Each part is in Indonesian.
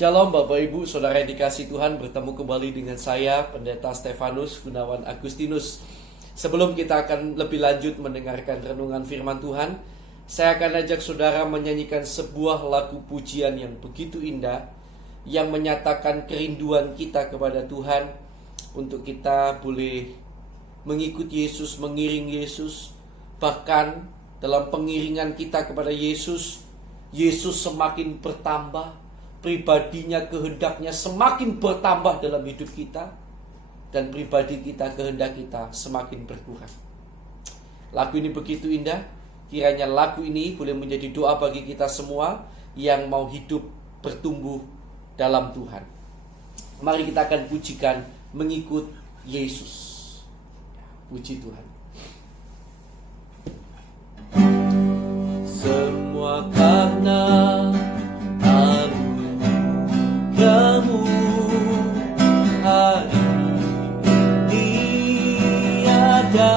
Shalom Bapak Ibu, Saudara yang dikasihi Tuhan, bertemu kembali dengan saya, Pendeta Stefanus Gunawan Agustinus. Sebelum kita akan lebih lanjut mendengarkan renungan firman Tuhan, saya akan ajak saudara menyanyikan sebuah lagu pujian yang begitu indah, yang menyatakan kerinduan kita kepada Tuhan, untuk kita boleh mengikuti Yesus, mengiring Yesus. Bahkan dalam pengiringan kita kepada Yesus, Yesus semakin bertambah, pribadinya, kehendaknya semakin bertambah dalam hidup kita, dan pribadi kita, kehendak kita semakin berkurang. Lagu ini begitu indah. Kiranya lagu ini boleh menjadi doa bagi kita semua yang mau hidup bertumbuh dalam Tuhan. Mari kita akan pujikan mengikut Yesus. Puji Tuhan. Semua karena kamu hari ini ada,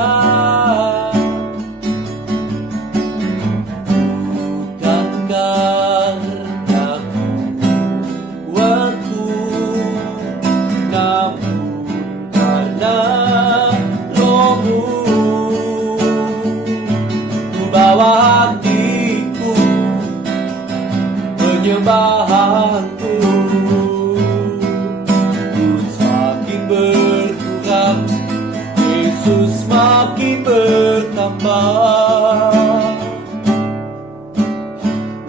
bukan karena kuatku, namun karena Roh-Mu. Ku bawa hatiku, penyembahanku, Yesus makin bertambah.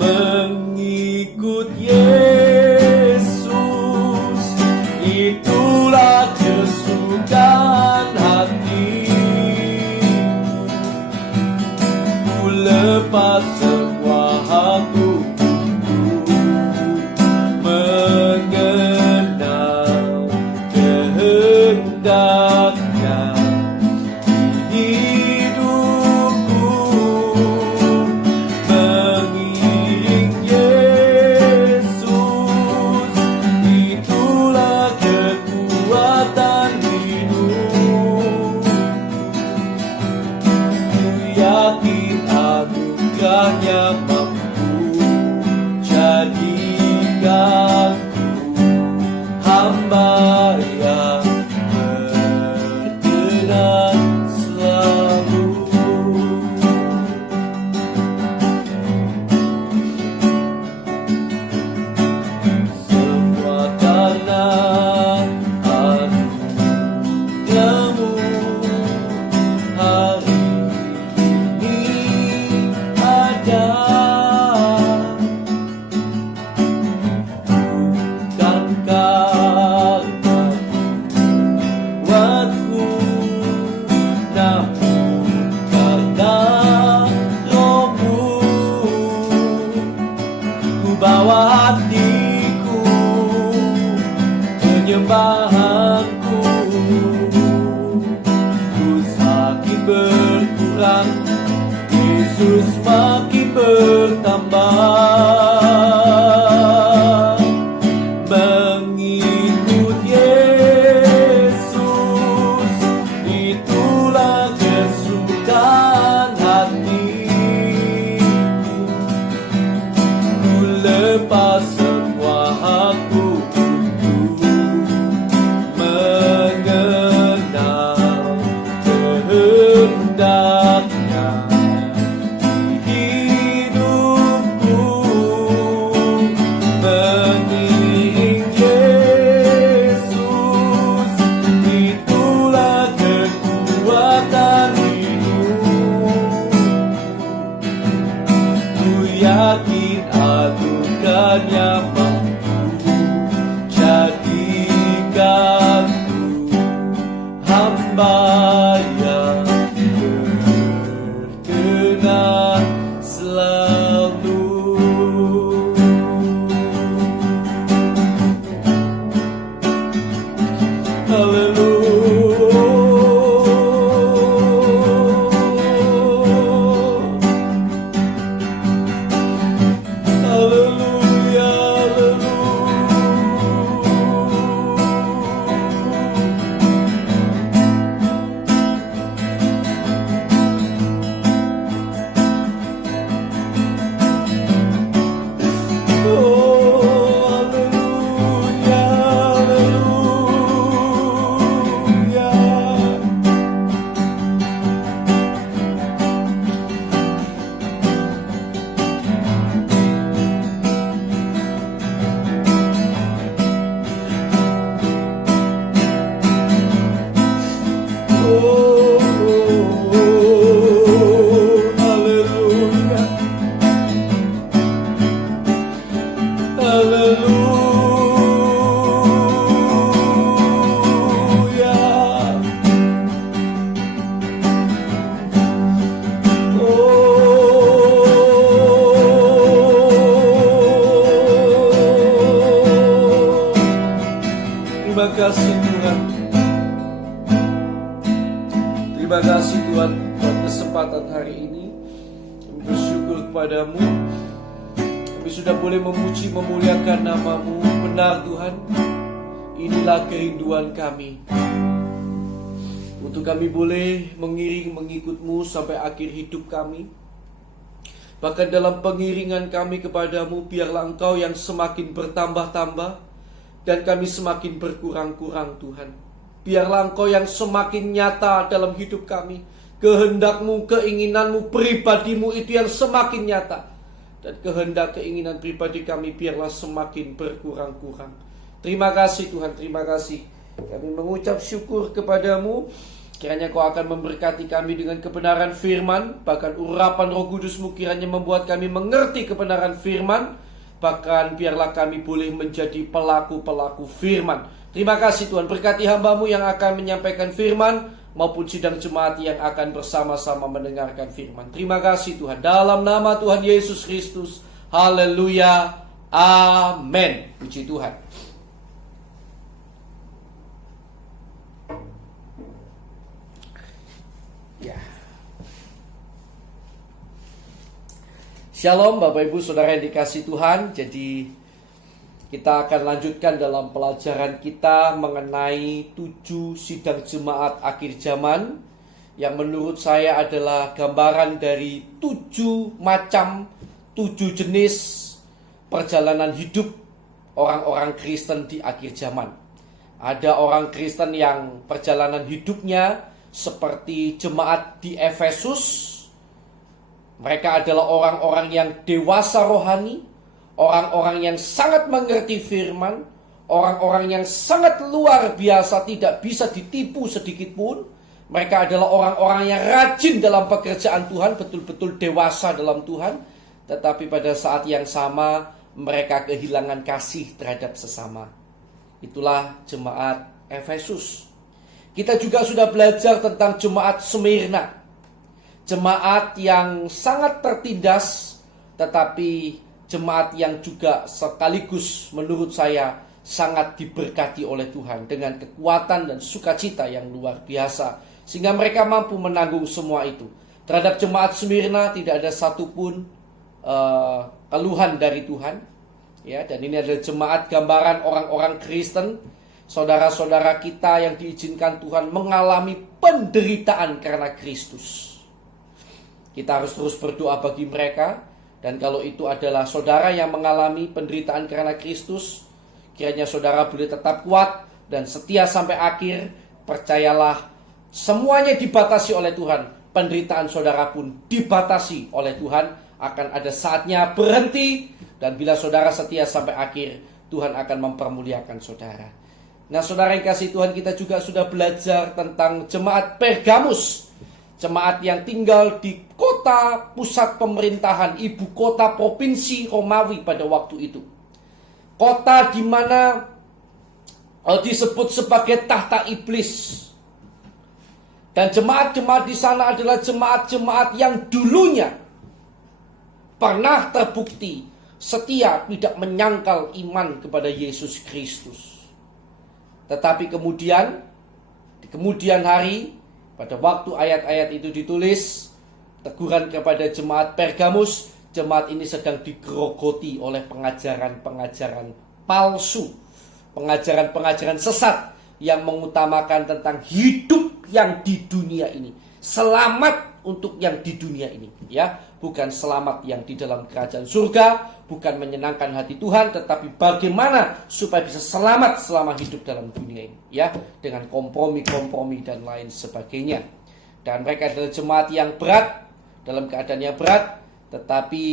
Mengikut Yesus, itulah kesukaan hati. Ku lepas semua aku mengenal kehendaknya. Hanya mampu jadikanku hamba yang berkenan selalu. Semua karena anugerah-Mu hari hatiku, penyembahanku. Ku semakin berkurang, Yesus makin bertambah. Mengikut Yesus, itulah kesukaan hatiku. Ku lepas semua aku untuk mengenal kehendaknya di hidupku. Mengiring Yesus, itulah kekuatan hidup. Ku yakin anugerahnya mampu jadikanku hamba yang berkenan selalu. Haleluya. Haleluya. kasih Tuhan. Terima kasih Tuhan buat kesempatan hari ini. Kami bersyukur kepadamu. Kami sudah boleh memuji, memuliakan nama-Mu. Benar Tuhan, inilah kerinduan kami. Untuk kami boleh mengiring mengikut-Mu sampai akhir hidup kami. Bahkan dalam pengiringan kami kepadamu, biarlah Engkau yang semakin bertambah-tambah dan kami semakin berkurang-kurang Tuhan. Biarlah Engkau yang semakin nyata dalam hidup kami. Kehendak-Mu, keinginan-Mu, pribadi-Mu itu yang semakin nyata. Dan kehendak, keinginan pribadi kami biarlah semakin berkurang-kurang. Terima kasih Tuhan, terima kasih. Kami mengucap syukur kepadamu. Kiranya Kau akan memberkati kami dengan kebenaran firman. Bahkan urapan Roh Kudus-Mu kiranya membuat kami mengerti kebenaran firman. Bahkan biarlah kami boleh menjadi pelaku-pelaku firman. Terima kasih Tuhan, berkati hamba-Mu yang akan menyampaikan firman maupun sidang jemaat yang akan bersama-sama mendengarkan firman. Terima kasih Tuhan, dalam nama Tuhan Yesus Kristus. Haleluya, amin. Puji Tuhan. Shalom Bapak Ibu Saudara yang dikasihi Tuhan. Jadi kita akan lanjutkan dalam pelajaran kita mengenai 7 sidang jemaat akhir zaman, yang menurut saya adalah gambaran dari 7 macam, 7 jenis perjalanan hidup orang-orang Kristen di akhir zaman. Ada orang Kristen yang perjalanan hidupnya seperti jemaat di Efesus. Mereka adalah orang-orang yang dewasa rohani, orang-orang yang sangat mengerti firman, orang-orang yang sangat luar biasa, tidak bisa ditipu sedikit pun. Mereka adalah orang-orang yang rajin dalam pekerjaan Tuhan, betul-betul dewasa dalam Tuhan. Tetapi pada saat yang sama mereka kehilangan kasih terhadap sesama. Itulah jemaat Efesus. Kita juga sudah belajar tentang jemaat Smyrna. Jemaat yang sangat tertindas, tetapi jemaat yang juga sekaligus menurut saya sangat diberkati oleh Tuhan dengan kekuatan dan sukacita yang luar biasa, sehingga mereka mampu menanggung semua itu. Terhadap jemaat Smyrna tidak ada satupun keluhan dari Tuhan. Ya, dan ini adalah jemaat gambaran orang-orang Kristen, saudara-saudara kita yang diizinkan Tuhan mengalami penderitaan karena Kristus. Kita harus terus berdoa bagi mereka. Dan kalau itu adalah saudara yang mengalami penderitaan karena Kristus, kiranya saudara boleh tetap kuat dan setia sampai akhir. Percayalah, semuanya dibatasi oleh Tuhan. Penderitaan saudara pun dibatasi oleh Tuhan. Akan ada saatnya berhenti. Dan bila saudara setia sampai akhir, Tuhan akan mempermuliakan saudara. Nah saudara yang kasih Tuhan, kita juga sudah belajar tentang jemaat Pergamus. Jemaat yang tinggal di kota pusat pemerintahan, ibu kota provinsi Romawi pada waktu itu. Kota di mana disebut sebagai tahta iblis. Dan jemaat-jemaat di sana adalah jemaat-jemaat yang dulunya pernah terbukti setia, tidak menyangkal iman kepada Yesus Kristus. Tetapi kemudian, di kemudian hari, pada waktu ayat-ayat itu ditulis, teguran kepada jemaat Pergamus, jemaat ini sedang digerogoti oleh pengajaran-pengajaran palsu, pengajaran-pengajaran sesat yang mengutamakan tentang hidup yang di dunia ini, selamat untuk yang di dunia ini, ya, bukan selamat yang di dalam kerajaan surga, bukan menyenangkan hati Tuhan, tetapi bagaimana supaya bisa selamat selama hidup dalam dunia ini, ya, dengan kompromi-kompromi dan lain sebagainya. Dan mereka adalah jemaat yang berat, dalam keadaan yang berat. Tetapi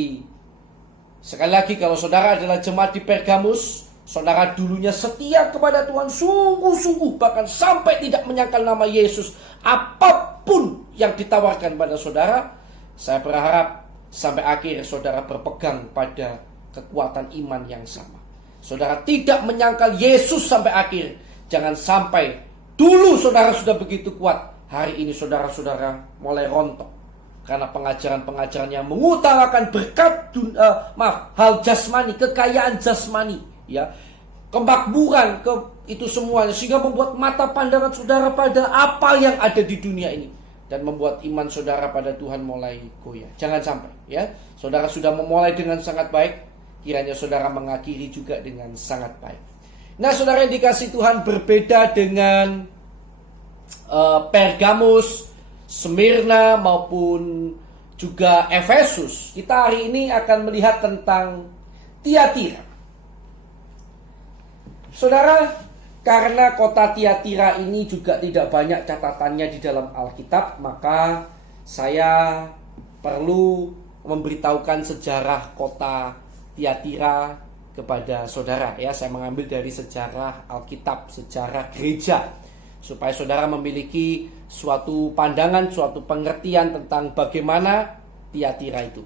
sekali lagi, kalau saudara adalah jemaat di Pergamus, saudara dulunya setia kepada Tuhan sungguh-sungguh, bahkan sampai tidak menyangkal nama Yesus, apapun yang ditawarkan pada saudara, saya berharap sampai akhir saudara berpegang pada kekuatan iman yang sama. Saudara tidak menyangkal Yesus sampai akhir. Jangan sampai dulu saudara sudah begitu kuat, hari ini saudara-saudara mulai rontok karena pengajaran-pengajaran yang mengutamakan berkat hal jasmani, kekayaan jasmani, ya, kemakmuran, itu semuanya, sehingga membuat mata pandangan saudara pada apa yang ada di dunia ini, dan membuat iman saudara pada Tuhan mulai goyah. Jangan sampai ya, saudara sudah memulai dengan sangat baik, kiranya saudara mengakhiri juga dengan sangat baik. Nah, saudara yang dikasih Tuhan, berbeda dengan Pergamus, Smyrna maupun juga Efesus, kita hari ini akan melihat tentang Tiatira. Saudara, karena kota Tiatira ini juga tidak banyak catatannya di dalam Alkitab, maka saya perlu memberitahukan sejarah kota Tiatira kepada saudara ya. Saya mengambil dari sejarah Alkitab, sejarah gereja, supaya saudara memiliki suatu pandangan, suatu pengertian tentang bagaimana Tiatira itu.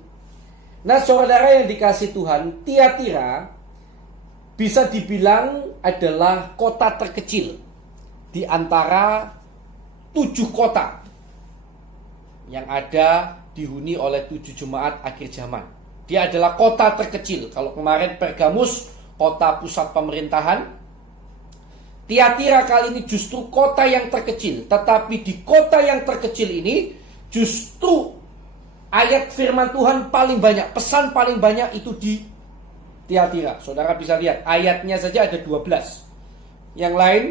Nah, saudara yang dikasih Tuhan, Tiatira bisa dibilang adalah kota terkecil di antara 7 kota yang ada dihuni oleh 7 jemaat akhir zaman. Dia adalah kota terkecil. Kalau kemarin Pergamus kota pusat pemerintahan, Tiatira kali ini justru kota yang terkecil. Tetapi di kota yang terkecil ini justru ayat firman Tuhan paling banyak, pesan paling banyak itu di Tiatira. Saudara bisa lihat ayatnya saja ada 12. Yang lain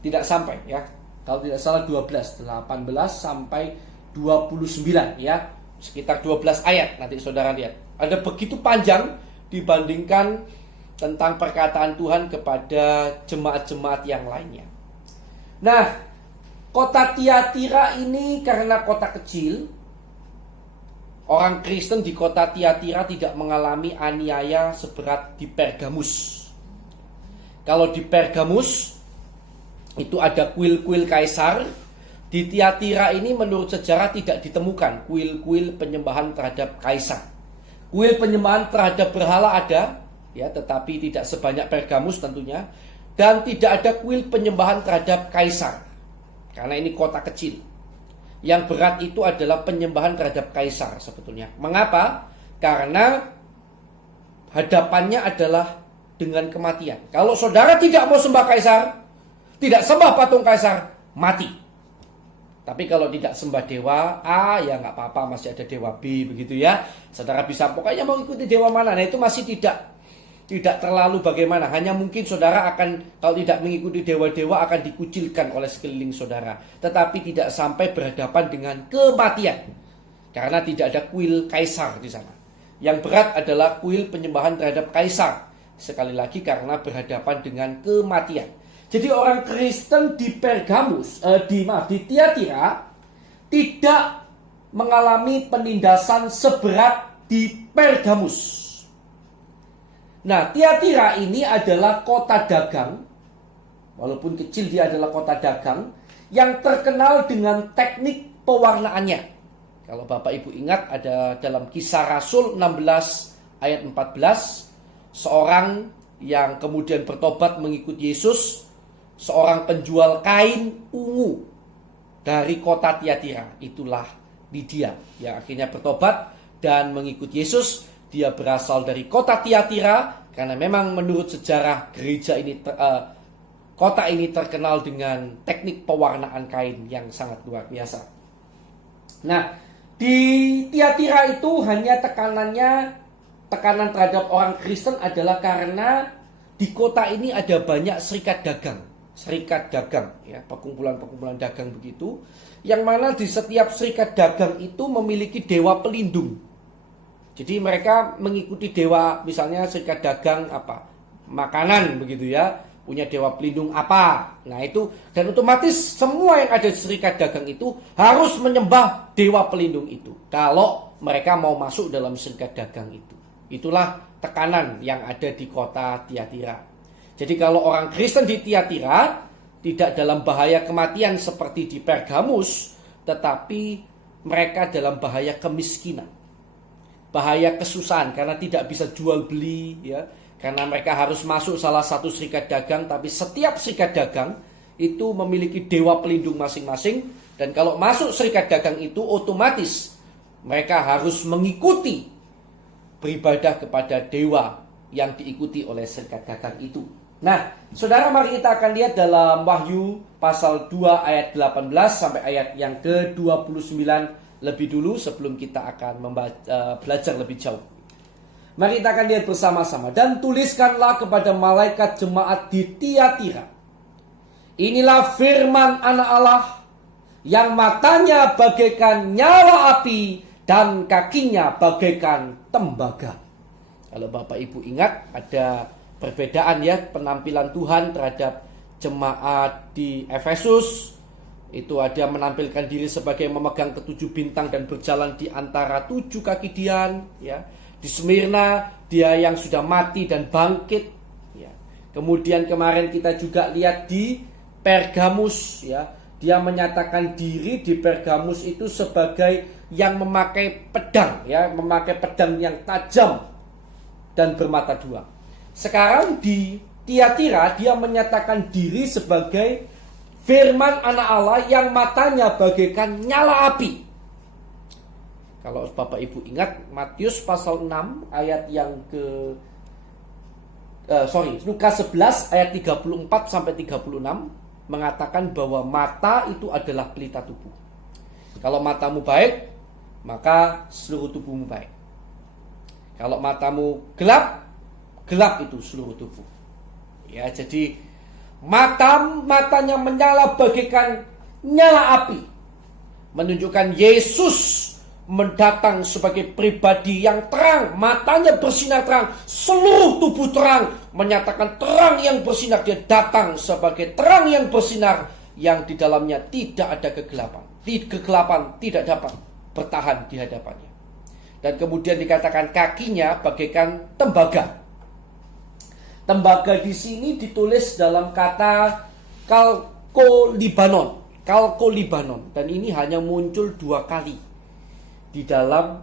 tidak sampai ya. Kalau tidak salah 12, 18 sampai 29 ya. Sekitar 12 ayat nanti saudara lihat. Ada begitu panjang dibandingkan tentang perkataan Tuhan kepada jemaat-jemaat yang lainnya. Nah, kota Tiatira ini karena kota kecil, orang Kristen di kota Tiatira tidak mengalami aniaya seberat di Pergamus. Kalau di Pergamus itu ada kuil-kuil kaisar, di Tiatira ini menurut sejarah tidak ditemukan kuil-kuil penyembahan terhadap kaisar. Kuil penyembahan terhadap berhala ada, ya, tetapi tidak sebanyak Pergamus tentunya, dan tidak ada kuil penyembahan terhadap kaisar karena ini kota kecil. Yang berat itu adalah penyembahan terhadap kaisar sebetulnya. Mengapa? Karena hadapannya adalah dengan kematian. Kalau saudara tidak mau sembah kaisar, tidak sembah patung kaisar, mati. Tapi kalau tidak sembah dewa A, ya nggak apa-apa, masih ada dewa B, begitu ya. Saudara bisa pokoknya mau ikuti dewa mana. Nah, itu masih tidak terlalu bagaimana. Hanya mungkin saudara akan, kalau tidak mengikuti dewa-dewa, akan dikucilkan oleh sekeliling saudara. Tetapi tidak sampai berhadapan dengan kematian, karena tidak ada kuil kaisar di sana. Yang berat adalah kuil penyembahan terhadap kaisar. Sekali lagi karena berhadapan dengan kematian. Jadi orang Kristen di Pergamus, di Tiatira tidak mengalami penindasan seberat di Pergamus. Nah, Tiatira ini adalah kota dagang, walaupun kecil dia adalah kota dagang yang terkenal dengan teknik pewarnaannya. Kalau Bapak Ibu ingat, ada dalam Kisah Rasul 16 ayat 14, seorang yang kemudian bertobat mengikut Yesus, seorang penjual kain ungu dari kota Tiatira, itulah Lydia yang akhirnya bertobat dan mengikut Yesus. Dia berasal dari kota Tiatira karena memang menurut sejarah gereja ini, kota ini terkenal dengan teknik pewarnaan kain yang sangat luar biasa. Nah, di Tiatira itu hanya tekanan terhadap orang Kristen adalah karena di kota ini ada banyak serikat dagang ya, perkumpulan dagang begitu, yang mana di setiap serikat dagang itu memiliki dewa pelindung. Jadi mereka mengikuti dewa, misalnya serikat dagang apa, makanan begitu ya, punya dewa pelindung apa. Nah itu, dan otomatis semua yang ada di serikat dagang itu harus menyembah dewa pelindung itu kalau mereka mau masuk dalam serikat dagang itu. Itulah tekanan yang ada di kota Tiatira. Jadi kalau orang Kristen di Tiatira tidak dalam bahaya kematian seperti di Pergamus, tetapi mereka dalam bahaya kemiskinan, bahaya kesusahan karena tidak bisa jual beli ya, karena mereka harus masuk salah satu serikat dagang, tapi setiap serikat dagang itu memiliki dewa pelindung masing-masing, dan kalau masuk serikat dagang itu otomatis mereka harus mengikuti beribadah kepada dewa yang diikuti oleh serikat dagang itu. Nah, saudara, mari kita akan lihat dalam Wahyu pasal 2 ayat 18 sampai ayat yang ke-29 lebih dulu sebelum kita akan belajar lebih jauh. Mari kita akan lihat bersama-sama. Dan tuliskanlah kepada malaikat jemaat di Tiatira. Inilah firman Anak Allah yang matanya bagaikan nyala api dan kakinya bagaikan tembaga. Kalau Bapak Ibu ingat, ada perbedaan ya penampilan Tuhan terhadap jemaat di Efesus. Itu ada menampilkan diri sebagai memegang ketujuh bintang dan berjalan di antara 7 kaki Dian, ya. Di Smyrna dia yang sudah mati dan bangkit, ya. Kemudian kemarin kita juga lihat di Pergamus, ya. Dia menyatakan diri di Pergamus itu sebagai yang memakai pedang, ya, memakai pedang yang tajam dan bermata dua. Sekarang di Tiatira dia menyatakan diri sebagai firman Anak Allah yang matanya bagaikan nyala api. Kalau Bapak Ibu ingat Matius pasal 6 ayat yang Lukas 11 ayat 34 sampai 36 mengatakan bahwa mata itu adalah pelita tubuh. Kalau matamu baik, maka seluruh tubuhmu baik. Kalau matamu gelap, gelap itu seluruh tubuh. Ya, jadi matanya menyala bagaikan nyala api, menunjukkan Yesus mendatang sebagai pribadi yang terang. Matanya bersinar terang, seluruh tubuh terang, menyatakan terang yang bersinar. Dia datang sebagai terang yang bersinar, yang di dalamnya tidak ada kegelapan. Kegelapan tidak dapat bertahan di hadapannya. Dan kemudian dikatakan kakinya bagaikan tembaga. Tembaga di sini ditulis dalam kata kalkolibanon, dan ini hanya muncul 2 kali di dalam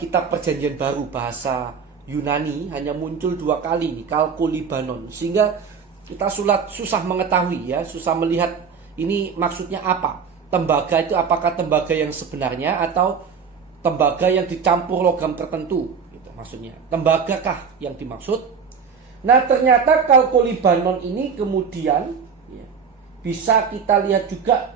kitab Perjanjian Baru bahasa Yunani, hanya muncul 2 kali nih, kalkolibanon, sehingga kita susah mengetahui, ya, susah melihat ini maksudnya apa. Tembaga itu apakah tembaga yang sebenarnya atau tembaga yang dicampur logam tertentu, gitu maksudnya. Tembagakah yang dimaksud? Nah, ternyata kalkolibanon ini kemudian, ya, bisa kita lihat juga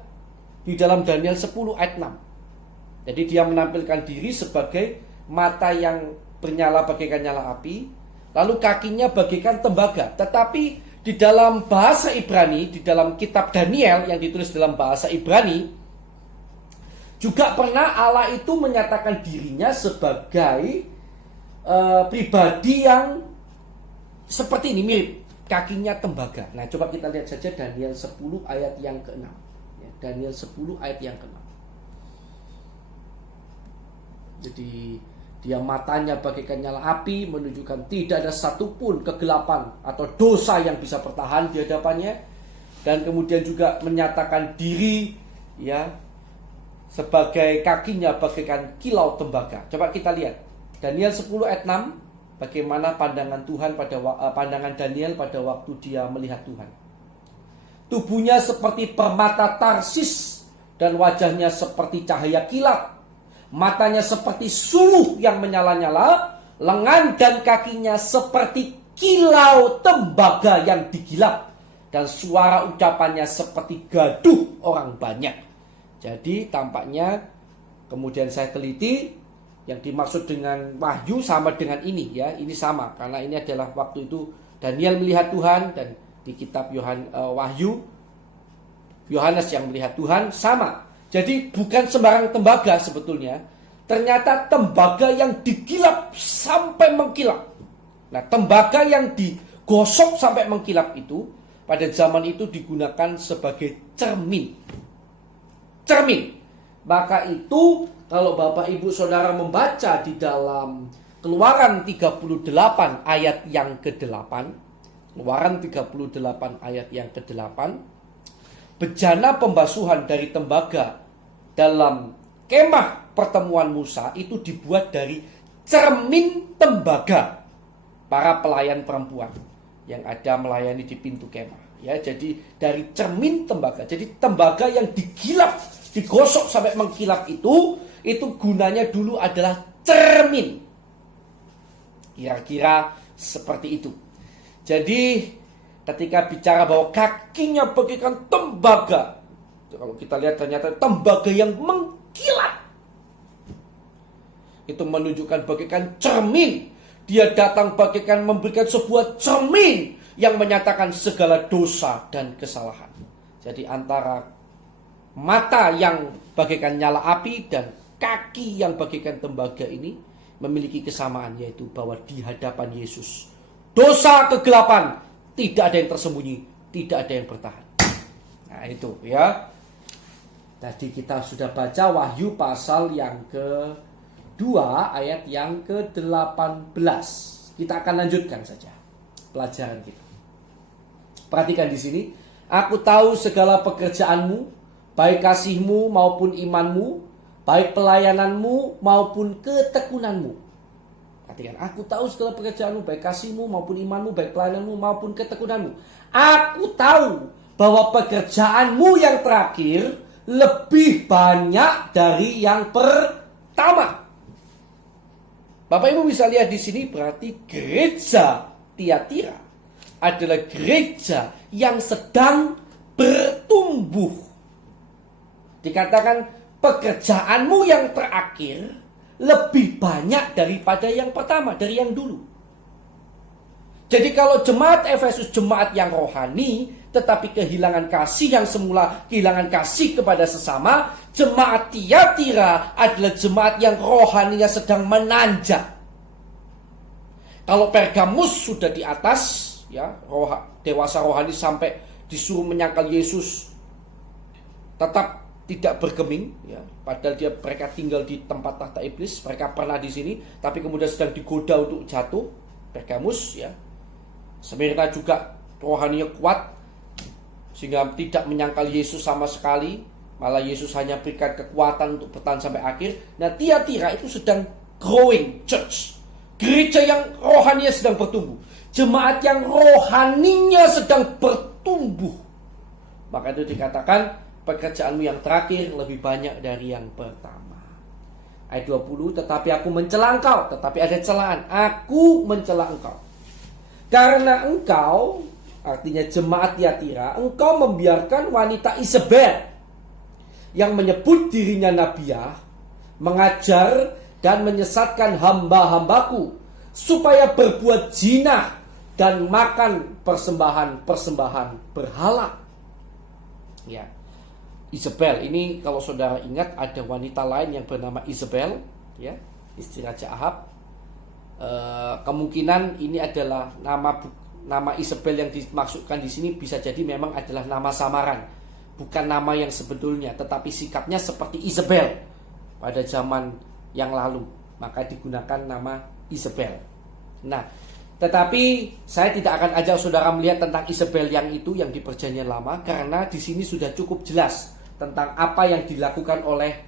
di dalam Daniel 10 ayat 6. Jadi dia menampilkan diri sebagai mata yang bernyala bagaikan nyala api, lalu kakinya bagaikan tembaga. Tetapi di dalam bahasa Ibrani, di dalam kitab Daniel yang ditulis dalam bahasa Ibrani, juga pernah Allah itu menyatakan dirinya sebagai pribadi yang seperti ini, mirip, kakinya tembaga. Nah, coba kita lihat saja Daniel 10 ayat yang ke-6. Ya, Daniel 10 ayat yang ke-6. Jadi dia matanya bagaikan nyala api, menunjukkan tidak ada satupun kegelapan atau dosa yang bisa bertahan di hadapannya. Dan kemudian juga menyatakan diri, ya, sebagai kakinya bagaikan kilau tembaga. Coba kita lihat Daniel 10 ayat 6. Bagaimana pandangan Tuhan pandangan Daniel pada waktu dia melihat Tuhan. Tubuhnya seperti permata Tarsis dan wajahnya seperti cahaya kilat. Matanya seperti suluh yang menyala-nyala, lengan dan kakinya seperti kilau tembaga yang digilap, dan suara ucapannya seperti gaduh orang banyak. Jadi tampaknya, kemudian saya teliti, yang dimaksud dengan wahyu sama dengan ini, ya. Ini sama karena ini adalah waktu itu Daniel melihat Tuhan, dan di kitab Wahyu Yohanes yang melihat Tuhan, sama. Jadi bukan sembarang tembaga sebetulnya. Ternyata tembaga yang digilap sampai mengkilap. Nah, tembaga yang digosok sampai mengkilap itu pada zaman itu digunakan sebagai cermin. Maka itu kalau Bapak Ibu Saudara membaca di dalam Keluaran 38 ayat yang ke-8, Keluaran 38 ayat yang ke-8, bejana pembasuhan dari tembaga dalam kemah pertemuan Musa itu dibuat dari cermin tembaga para pelayan perempuan yang ada melayani di pintu kemah, ya. Jadi dari cermin tembaga. Jadi tembaga yang digilap, digosok sampai mengkilap itu gunanya dulu adalah cermin. Kira-kira seperti itu. Jadi ketika bicara bahwa kakinya bagaikan tembaga, kalau kita lihat ternyata tembaga yang mengkilat, itu menunjukkan bagaikan cermin. Dia datang bagaikan memberikan sebuah cermin yang menyatakan segala dosa dan kesalahan. Jadi antara mata yang bagaikan nyala api dan kaki yang bagaikan tembaga ini memiliki kesamaan, yaitu bahwa di hadapan Yesus dosa, kegelapan, tidak ada yang tersembunyi, tidak ada yang bertahan. Nah itu ya. Tadi kita sudah baca Wahyu pasal yang ke-2 ayat yang ke-18. Kita akan lanjutkan saja pelajaran kita. Perhatikan di sini. Aku tahu segala pekerjaanmu, baik kasihmu maupun imanmu, baik pelayananmu maupun ketekunanmu. Perhatikan, aku tahu segala pekerjaanmu, baik kasihmu maupun imanmu, baik pelayananmu maupun ketekunanmu. Aku tahu bahwa pekerjaanmu yang terakhir lebih banyak dari yang pertama. Bapak Ibu bisa lihat di sini, berarti gereja Tiatira adalah gereja yang sedang bertumbuh. Dikatakan pekerjaanmu yang terakhir lebih banyak daripada yang pertama, dari yang dulu. Jadi kalau jemaat Efesus jemaat yang rohani, tetapi kehilangan kasih yang semula, kehilangan kasih kepada sesama, jemaat Tiatira adalah jemaat yang rohaninya sedang menanjak. Kalau Pergamus sudah di atas, ya, dewasa rohani sampai disuruh menyangkal Yesus, tetap tidak bergeming, ya, padahal mereka tinggal di tempat tahta iblis, mereka pernah di sini, tapi kemudian sedang digoda untuk jatuh. Pergamus, ya. Smyrna juga rohaninya kuat, sehingga tidak menyangkal Yesus sama sekali, malah Yesus hanya berikan kekuatan untuk bertahan sampai akhir. Nah, Tiatira itu sedang growing church, gereja yang rohaninya sedang bertumbuh, jemaat yang rohaninya sedang bertumbuh. Maka itu dikatakan pekerjaanmu yang terakhir lebih banyak dari yang pertama. Ayat 20, tetapi aku mencela engkau, tetapi ada celaan, aku mencela engkau. Karena engkau, artinya jemaat Tiatira, engkau membiarkan wanita Isabel yang menyebut dirinya nabiah, mengajar dan menyesatkan hamba-hambaku supaya berbuat zina dan makan persembahan-persembahan berhala. Ya, Isabel ini kalau saudara ingat ada wanita lain yang bernama Isabel, ya, istri Raja Ahab. Kemungkinan ini adalah nama Isabel yang dimaksudkan di sini bisa jadi memang adalah nama samaran, bukan nama yang sebetulnya, tetapi sikapnya seperti Isabel pada zaman yang lalu, maka digunakan nama Isabel. Nah, tetapi saya tidak akan ajak saudara melihat tentang Isabel yang itu yang di Perjanjian Lama, karena di sini sudah cukup jelas tentang apa yang dilakukan oleh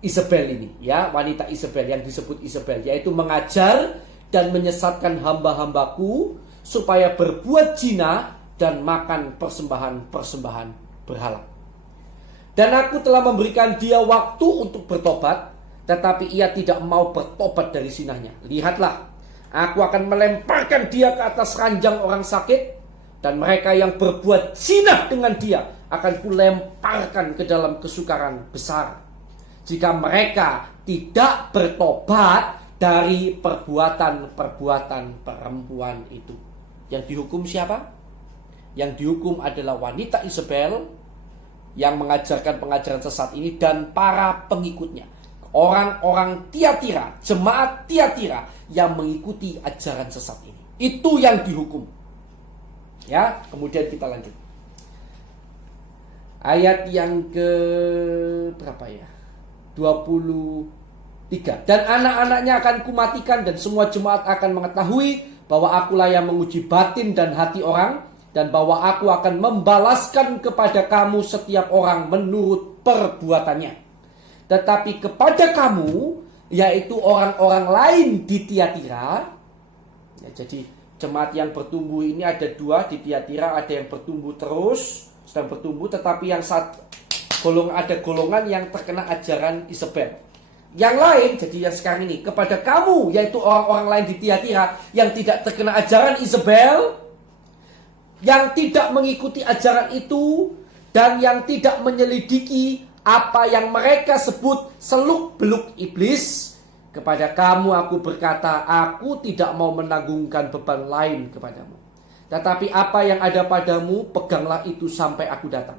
Isabel ini, ya, wanita Isabel yang disebut Isabel, yaitu mengajar dan menyesatkan hamba-hambaku supaya berbuat zina dan makan persembahan-persembahan berhala. Dan aku telah memberikan dia waktu untuk bertobat, tetapi ia tidak mau bertobat dari zinahnya. Lihatlah, aku akan melemparkan dia ke atas ranjang orang sakit, dan mereka yang berbuat zina dengan dia akan kulemparkan ke dalam kesukaran besar, jika mereka tidak bertobat dari perbuatan-perbuatan perempuan itu. Yang dihukum siapa? Yang dihukum adalah wanita Isabel yang mengajarkan pengajaran sesat ini dan para pengikutnya. Orang-orang Tiatira, jemaat Tiatira yang mengikuti ajaran sesat ini. Itu yang dihukum. Ya, kemudian kita lanjut. Ayat yang ke berapa ya? 23. Dan anak-anaknya akan kumatikan, dan semua jemaat akan mengetahui bahwa akulah yang menguji batin dan hati orang, dan bahwa aku akan membalaskan kepada kamu setiap orang menurut perbuatannya. Tetapi kepada kamu, yaitu orang-orang lain di Tiatira, ya, jadi jemaat yang bertumbuh ini ada dua di Tiatira, ada yang bertumbuh terus, sedang bertumbuh, tetapi yang ada golongan yang terkena ajaran Isabel. Yang lain, jadi yang sekarang ini, kepada kamu, yaitu orang-orang lain di Tiatira yang tidak terkena ajaran Isabel, yang tidak mengikuti ajaran itu dan yang tidak menyelidiki apa yang mereka sebut seluk-beluk iblis, kepada kamu aku berkata, aku tidak mau menanggungkan beban lain kepadamu. Tetapi apa yang ada padamu, peganglah itu sampai aku datang.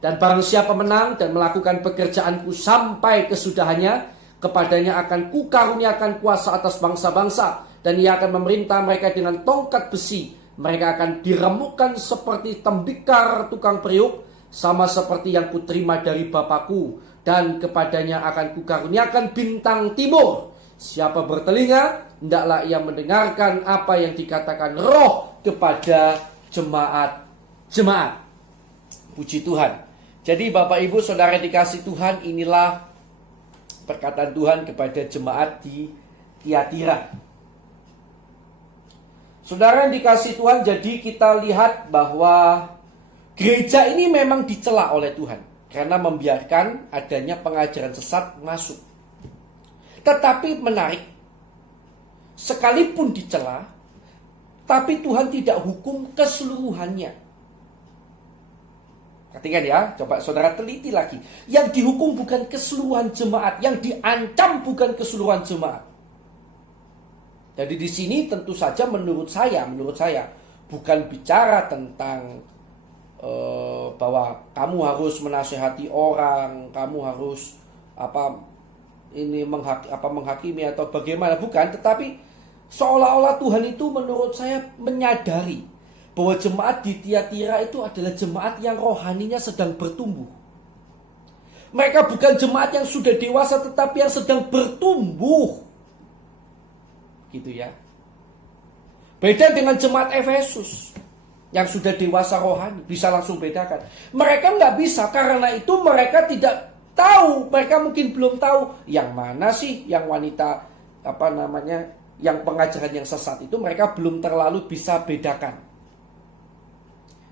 Dan barang siapa menang dan melakukan pekerjaanku sampai kesudahannya, kepadanya akan kukaruniakan kuasa atas bangsa-bangsa, dan ia akan memerintah mereka dengan tongkat besi. Mereka akan diremukkan seperti tembikar tukang periuk, sama seperti yang kuterima dari Bapakku, dan kepadanya akan kukaruniakan bintang timur. Siapa bertelinga, hendaklah ia mendengarkan apa yang dikatakan Roh kepada jemaat-jemaat. Puji Tuhan. Jadi Bapak Ibu Saudara dikasih Tuhan, inilah perkataan Tuhan kepada jemaat di Tiatira. Saudara yang dikasih Tuhan, jadi kita lihat bahwa gereja ini memang dicela oleh Tuhan karena membiarkan adanya pengajaran sesat masuk. Tetapi menarik, sekalipun dicela, tapi Tuhan tidak hukum keseluruhannya. Perhatikan ya, coba saudara teliti lagi. Yang dihukum bukan keseluruhan jemaat, yang diancam bukan keseluruhan jemaat. Jadi di sini tentu saja menurut saya bukan bicara tentang bahwa kamu harus menasehati orang, kamu harus menghakimi atau bagaimana, bukan. Tetapi seolah-olah Tuhan itu menurut saya menyadari bahwa jemaat di Tiatira itu adalah jemaat yang rohaninya sedang bertumbuh. Mereka bukan jemaat yang sudah dewasa, tetapi yang sedang bertumbuh, gitu ya. Beda dengan jemaat Efesus yang sudah dewasa rohani, bisa langsung bedakan. Mereka nggak bisa, karena itu mereka tidak tahu, mereka mungkin belum tahu yang mana sih yang wanita yang pengajaran yang sesat itu, mereka belum terlalu bisa bedakan.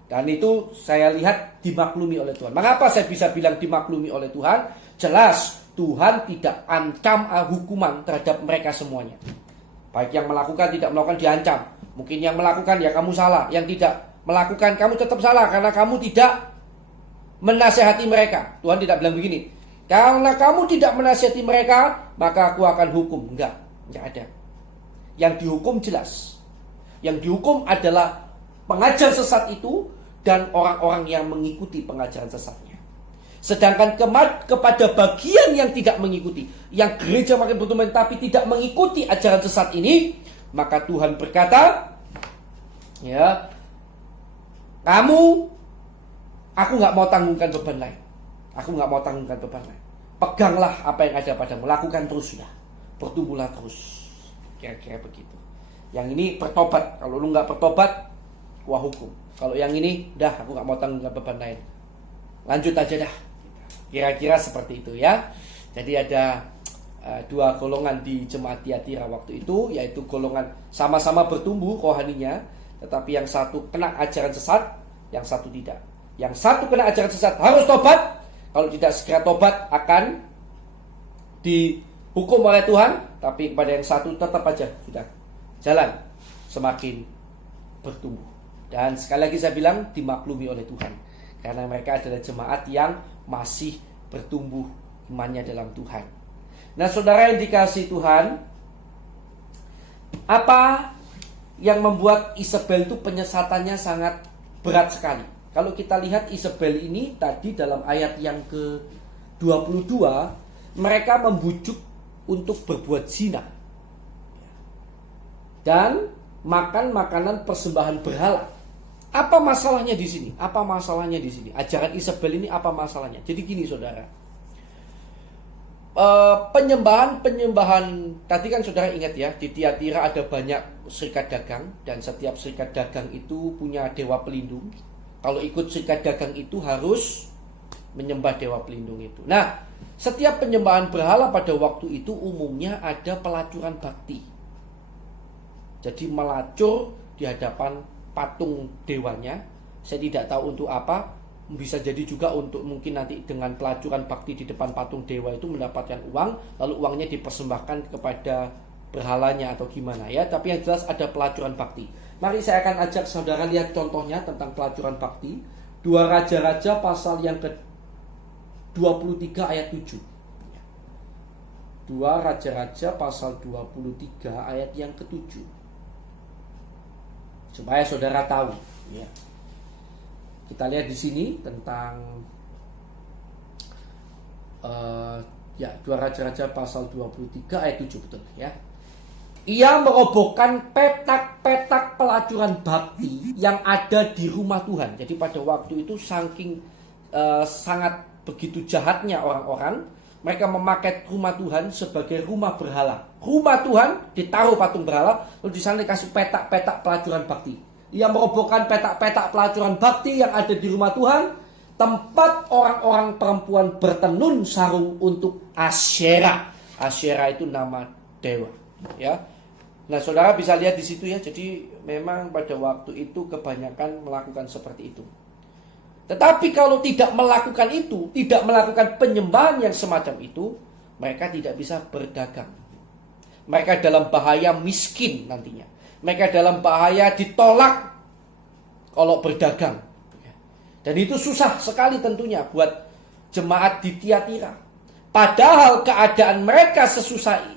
Dan itu saya lihat dimaklumi oleh Tuhan. Mengapa saya bisa bilang dimaklumi oleh Tuhan? Jelas Tuhan tidak ancam hukuman terhadap mereka semuanya. Baik yang melakukan, tidak melakukan diancam. Mungkin yang melakukan ya kamu salah, yang tidak melakukan kamu tetap salah karena kamu tidak menasehati mereka. Tuhan tidak bilang begini, karena kamu tidak menasehati mereka maka aku akan hukum. Enggak ada. Yang dihukum jelas. Yang dihukum adalah pengajar sesat itu dan orang-orang yang mengikuti pengajaran sesatnya. Sedangkan kepada bagian yang tidak mengikuti, yang gereja makin bertumbuh tapi tidak mengikuti ajaran sesat ini, maka Tuhan berkata, ya, aku gak mau tanggungkan beban lain. Aku gak mau tanggungkan beban lain. Peganglah apa yang ada padamu. Lakukan terus sudah. Bertumbuhlah terus. Kira-kira begitu. Yang ini bertobat. Kalau lu gak bertobat, gua hukum. Kalau yang ini, dah aku gak mau tanggungkan beban lain. Lanjut aja dah. Kira-kira seperti itu ya. Jadi ada dua golongan di jemaat Tiatira waktu itu, yaitu golongan sama-sama bertumbuh rohaninya, tetapi yang satu kena ajaran sesat, yang satu tidak. Yang satu kena ajaran sesat harus tobat. Kalau tidak segera tobat akan dihukum oleh Tuhan. Tapi kepada yang satu tetap aja sudah jalan semakin bertumbuh. Dan sekali lagi saya bilang dimaklumi oleh Tuhan, karena mereka adalah jemaat yang masih bertumbuh imannya dalam Tuhan. Nah saudara yang dikasihi Tuhan, apa yang membuat Isabel itu penyesatannya sangat berat sekali? Kalau kita lihat Isabel ini tadi dalam ayat yang ke-22, mereka membujuk untuk berbuat zina dan makan makanan persembahan berhala. Apa masalahnya di sini? Apa masalahnya di sini? Ajaran Isabel ini apa masalahnya? Jadi gini saudara, penyembahan tadi kan saudara ingat ya, di Tiatira ada banyak serikat dagang, dan setiap serikat dagang itu punya dewa pelindung. Kalau ikut serikat dagang itu harus menyembah dewa pelindung itu. Nah, setiap penyembahan berhala pada waktu itu umumnya ada pelacuran bakti. Jadi melacur di hadapan patung dewanya. Saya tidak tahu untuk apa. Bisa jadi juga untuk mungkin nanti dengan pelacuran bakti di depan patung dewa itu mendapatkan uang, lalu uangnya dipersembahkan kepada berhalanya atau gimana ya. Tapi yang jelas ada pelacuran bakti. Mari saya akan ajak saudara lihat contohnya tentang pelacuran bakti. 2 Raja-Raja pasal yang ke-23 ayat 7. 2 Raja-Raja pasal 23 ayat yang ke-7. Supaya saudara tahu, ya. Kita lihat di sini tentang 2 Raja-Raja pasal 23 ayat 7, betul ya. Ia merobohkan petak-petak pelacuran bakti yang ada di rumah Tuhan. Jadi pada waktu itu saking sangat begitu jahatnya orang-orang, mereka memakai rumah Tuhan sebagai rumah berhala. Rumah Tuhan ditaruh patung berhala, lalu di sana dikasih petak-petak pelacuran bakti. Ia merobohkan petak-petak pelacuran bakti yang ada di rumah Tuhan, tempat orang-orang perempuan bertenun sarung untuk Asyera. Asyera itu nama dewa, ya. Nah, saudara bisa lihat di situ ya. Jadi memang pada waktu itu kebanyakan melakukan seperti itu. Tetapi kalau tidak melakukan itu, tidak melakukan penyembahan yang semacam itu, mereka tidak bisa berdagang. Mereka dalam bahaya miskin nantinya. Mereka dalam bahaya ditolak kalau berdagang. Dan itu susah sekali tentunya buat jemaat di Tiatira. Padahal keadaan mereka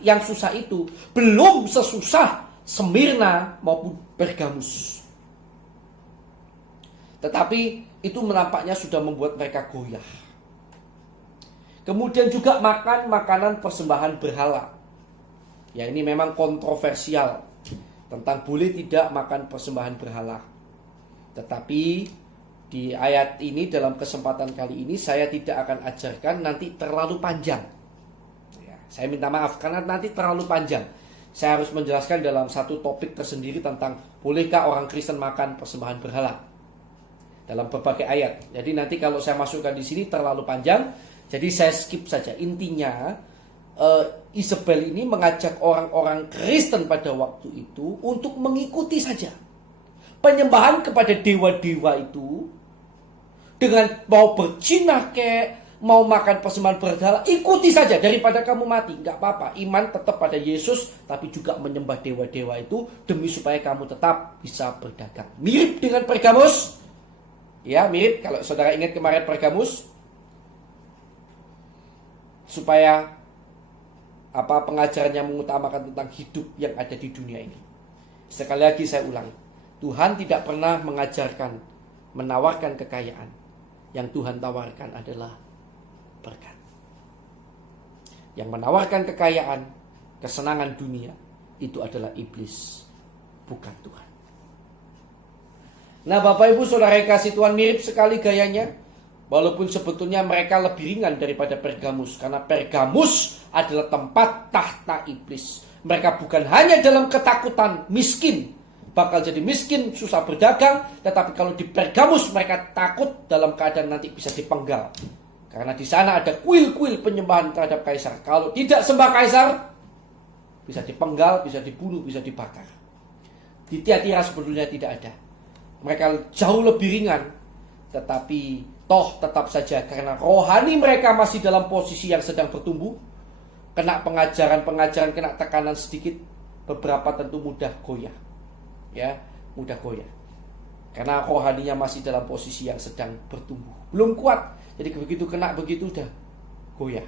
yang susah itu belum sesusah Smyrna maupun Pergamus. Tetapi itu menampaknya sudah membuat mereka goyah. Kemudian juga makan makanan persembahan berhala. Ya, ini memang kontroversial tentang boleh tidak makan persembahan berhala. Tetapi di ayat ini, dalam kesempatan kali ini saya tidak akan ajarkan, nanti terlalu panjang ya, saya minta maaf karena nanti terlalu panjang. Saya harus menjelaskan dalam satu topik tersendiri tentang bolehkah orang Kristen makan persembahan berhala dalam berbagai ayat. Jadi nanti kalau saya masukkan di sini terlalu panjang, jadi saya skip saja. Intinya Isabel ini mengajak orang-orang Kristen pada waktu itu untuk mengikuti saja penyembahan kepada dewa-dewa itu. Dengan mau bercinah mau makan persembahan berhala, ikuti saja daripada kamu mati. Gak apa-apa, iman tetap pada Yesus, tapi juga menyembah dewa-dewa itu demi supaya kamu tetap bisa berdagang. Mirip dengan Pergamus. Ya, mirip. Kalau saudara ingat kemarin Pergamus, supaya pengajarannya mengutamakan tentang hidup yang ada di dunia ini. Sekali lagi saya ulang, Tuhan tidak pernah menawarkan kekayaan. Yang Tuhan tawarkan adalah berkat. Yang menawarkan kekayaan, kesenangan dunia, itu adalah iblis, bukan Tuhan. Nah, Bapak Ibu Saudara kasih Tuhan, mirip sekali gayanya. Walaupun sebetulnya mereka lebih ringan daripada Pergamus. Karena Pergamus adalah tempat tahta iblis. Mereka bukan hanya dalam ketakutan miskin, bakal jadi miskin, susah berdagang. Tetapi kalau di Pergamus mereka takut dalam keadaan nanti bisa dipenggal. Karena di sana ada kuil-kuil penyembahan terhadap kaisar. Kalau tidak sembah kaisar, bisa dipenggal, bisa dibunuh, bisa dibakar. Di Tiatira sebetulnya tidak ada. Mereka jauh lebih ringan. Tetapi toh tetap saja karena rohani mereka masih dalam posisi yang sedang bertumbuh, kena pengajaran-pengajaran, kena tekanan sedikit, beberapa tentu mudah goyah. Ya, mudah goyah. Karena rohaninya masih dalam posisi yang sedang bertumbuh, belum kuat. Jadi begitu kena begitu udah goyah.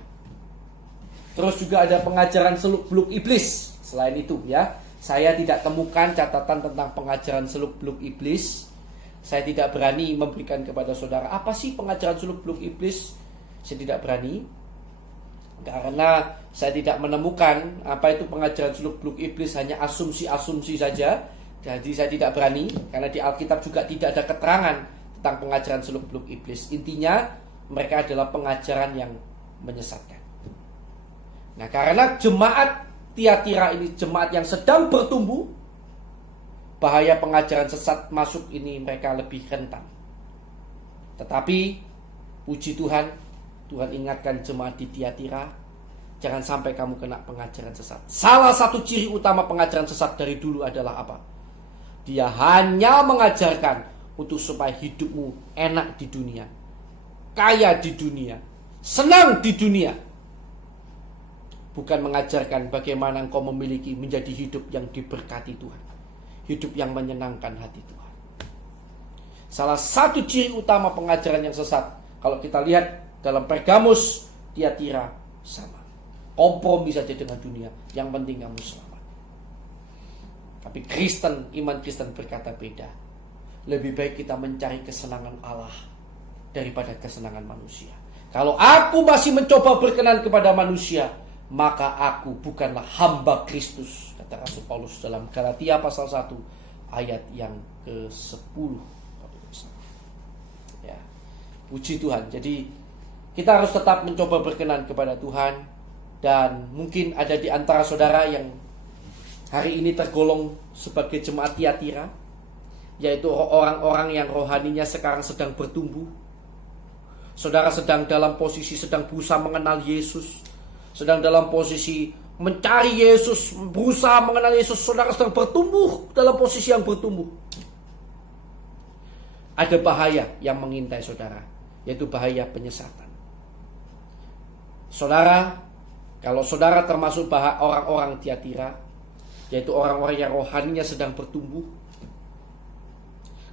Terus juga ada pengajaran seluk-beluk iblis. Selain itu ya, saya tidak temukan catatan tentang pengajaran seluk-beluk iblis. Saya tidak berani memberikan kepada saudara apa sih pengajaran seluk-beluk iblis. Saya tidak berani karena saya tidak menemukan apa itu pengajaran seluk-beluk iblis, hanya asumsi-asumsi saja. Jadi saya tidak berani, karena di Alkitab juga tidak ada keterangan tentang pengajaran seluk-beluk iblis. Intinya mereka adalah pengajaran yang menyesatkan. Nah, karena jemaat Tiatira ini jemaat yang sedang bertumbuh, bahaya pengajaran sesat masuk ini mereka lebih rentan. Tetapi puji Tuhan, Tuhan ingatkan jemaat di Tiatira, jangan sampai kamu kena pengajaran sesat. Salah satu ciri utama pengajaran sesat dari dulu adalah apa? Dia hanya mengajarkan untuk supaya hidupmu enak di dunia, kaya di dunia, senang di dunia. Bukan mengajarkan bagaimana engkau menjadi hidup yang diberkati Tuhan. hidup yang menyenangkan hati Tuhan. Salah satu ciri utama pengajaran yang sesat, kalau kita lihat dalam Pergamus, Tiatira sama. Kompromi saja dengan dunia, yang penting kamu selamat. Tapi Kristen, iman Kristen berkata beda. Lebih baik kita mencari kesenangan Allah daripada kesenangan manusia. Kalau aku masih mencoba berkenan kepada manusia, maka aku bukanlah hamba Kristus, kata Rasul Paulus dalam Galatia pasal 1 ayat yang ke-10. Ya. Puji Tuhan. Jadi kita harus tetap mencoba berkenan kepada Tuhan. Dan mungkin ada di antara saudara yang hari ini tergolong sebagai jemaat Tiatira, yaitu orang-orang yang rohaninya sekarang sedang bertumbuh. Saudara sedang dalam posisi sedang berusaha mengenal Yesus, sedang dalam posisi mencari Yesus, berusaha mengenal Yesus. Saudara sedang bertumbuh dalam posisi yang bertumbuh. Ada bahaya yang mengintai saudara, yaitu bahaya penyesatan. Saudara, kalau saudara termasuk orang-orang Tiatira, yaitu orang-orang yang rohaninya sedang bertumbuh,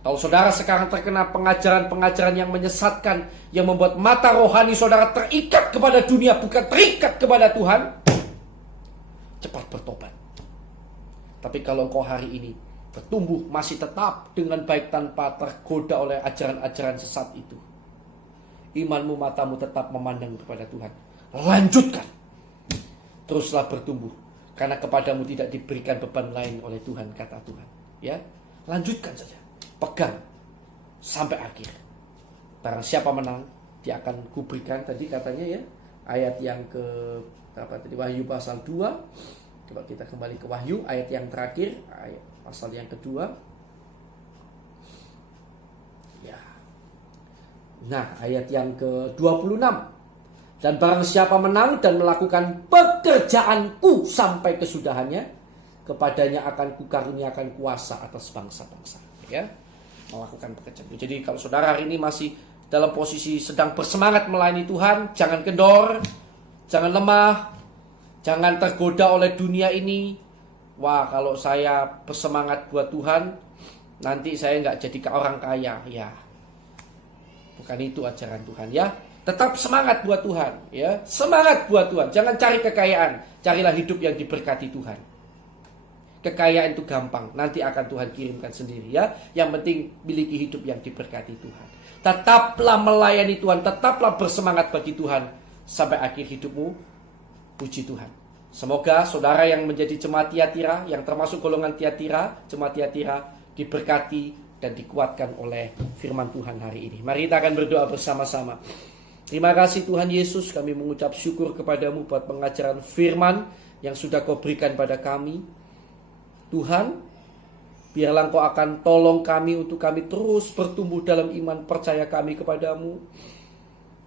kalau saudara sekarang terkena pengajaran-pengajaran yang menyesatkan, yang membuat mata rohani saudara terikat kepada dunia, bukan terikat kepada Tuhan, cepat bertobat. Tapi kalau engkau hari ini bertumbuh masih tetap dengan baik tanpa tergoda oleh ajaran-ajaran sesat itu, imanmu, matamu tetap memandang kepada Tuhan, lanjutkan. Teruslah bertumbuh, karena kepadamu tidak diberikan beban lain oleh Tuhan, kata Tuhan. Ya, lanjutkan saja. Pegang sampai akhir. Barang siapa menang, dia akan kuberikan, tadi katanya ya, ayat yang ke berapa tadi, Wahyu pasal 2. Coba kita kembali ke Wahyu ayat yang terakhir, ayat pasal yang kedua. Ya. Nah, ayat yang ke-26. Dan barang siapa menang dan melakukan pekerjaanku sampai kesudahannya, kepadanya akan kukaruniakan kuasa atas bangsa-bangsa. Ya, melakukan pekerjaan. Jadi kalau saudara hari ini masih dalam posisi sedang bersemangat melayani Tuhan, jangan kendor, jangan lemah, jangan tergoda oleh dunia ini. Wah, kalau saya bersemangat buat Tuhan, nanti saya nggak jadi orang kaya. Ya, bukan itu ajaran Tuhan ya. Tetap semangat buat Tuhan, ya. Semangat buat Tuhan. Jangan cari kekayaan, carilah hidup yang diberkati Tuhan. Kekayaan itu gampang, nanti akan Tuhan kirimkan sendiri ya. Yang penting miliki hidup yang diberkati Tuhan. Tetaplah melayani Tuhan, tetaplah bersemangat bagi Tuhan sampai akhir hidupmu. Puji Tuhan. Semoga saudara yang menjadi jemaat Tiatira, yang termasuk golongan Tiatira, jemaat Tiatira, diberkati dan dikuatkan oleh firman Tuhan hari ini. Mari kita akan berdoa bersama-sama. Terima kasih Tuhan Yesus, kami mengucap syukur kepadamu buat pengajaran firman yang sudah kau berikan pada kami. Tuhan, biarlah Engkau akan tolong kami untuk kami terus bertumbuh dalam iman percaya kami kepadamu.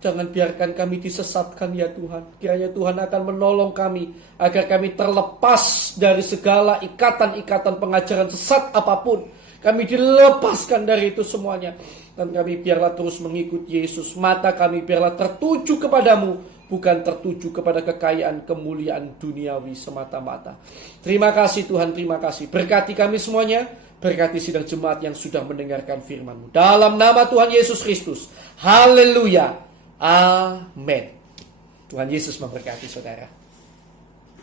Jangan biarkan kami disesatkan ya Tuhan. Kiranya Tuhan akan menolong kami agar kami terlepas dari segala ikatan-ikatan pengajaran sesat apapun. Kami dilepaskan dari itu semuanya. Dan kami biarlah terus mengikut Yesus. Mata kami biarlah tertuju kepadamu, bukan tertuju kepada kekayaan, kemuliaan duniawi semata-mata. Terima kasih Tuhan, terima kasih. Berkati kami semuanya. Berkati sidang jemaat yang sudah mendengarkan firman-Mu. Dalam nama Tuhan Yesus Kristus. Haleluya. Amin. Tuhan Yesus memberkati saudara.